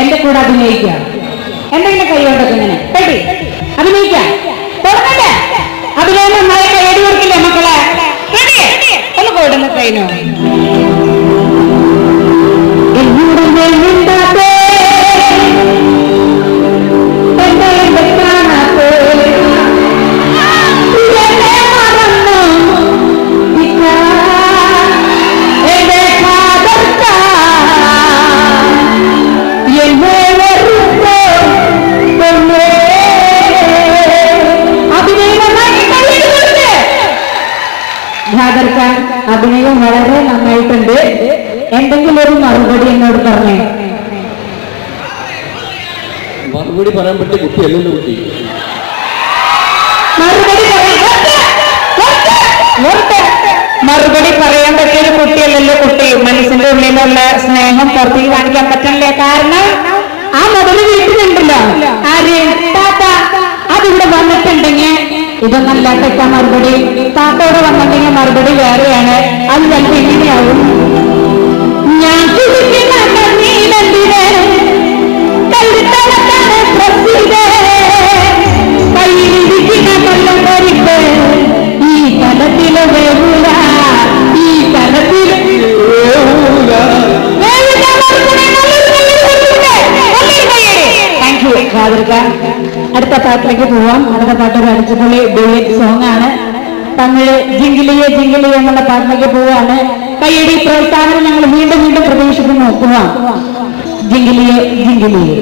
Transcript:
എന്റെ കൂടെ അഭിനയിക്കാം. എന്തെങ്കിലും കൈകൊണ്ടൊക്കെ ഇങ്ങനെ? കേട്ടി അഭിനയിക്കാം. അഭിനയം നന്നായി കൈയടി കൊടുക്കില്ലേ മക്കളെ? ഒന്ന് കൊടുന്ന കൈനോ എന്നോട് ഖാദർ ഖാൻ അഭിനയം വളരെ നന്നായിട്ടുണ്ട്. എന്തെങ്കിലും ഒരു മറുപടി എന്നോട് പറഞ്ഞേ. മറുപടി പറയാൻ പറ്റിയ കുട്ടിയല്ലല്ലോ കുട്ടി. മറുപടി പറയാൻ പറ്റിയ പറ്റിയൊരു കുട്ടിയല്ലല്ലോ കുട്ടി മനസ്സിന്റെ ഉള്ളിലുള്ള സ്നേഹം പുറത്തേക്ക് കാണിക്കാൻ പറ്റണില്ലേ കാരണം ആ മുതൽ വീട്ടിലുണ്ടല്ലോ. ഇതൊന്നല്ല പെട്ട മറുപടി. താത്തോടെ വന്നിട്ടുണ്ടെങ്കിൽ മറുപടി വേറെയാണ്. അത് ചിലപ്പോ ഇങ്ങനെയാവും ഞാൻ കുടിക്കുന്ന കണ്ണീരെന്തിന് കല്ലിത്തലത്താണ് പ്രസിദ്ധ കയ്യിലിരിക്കുന്ന കൊല്ലം പരിപ്പ്. ഈ തലത്തിൽ വേവൂല. ഈ തലത്തിൽ വേവൂല. വേവില്ല മറുപടി നല്ലൊരു അടുത്ത പാട്ടിലേക്ക് പോവാം. അടുത്ത പാട്ട് ഒരു അടിച്ചുപൊളി ഡുയറ്റ് സോങ് ആണ്. തമിഴ് ജിങ്കിലിയെ ജിങ്കിലി എന്നുള്ള പാട്ടിലേക്ക് പോവാണ്. കൈയടി പ്രോത്സാഹനം ഞങ്ങൾ വീണ്ടും വീണ്ടും പ്രതീക്ഷിക്കുന്നു. പോവാം. ജിങ്കിലിയെ ജിങ്കിലിയെ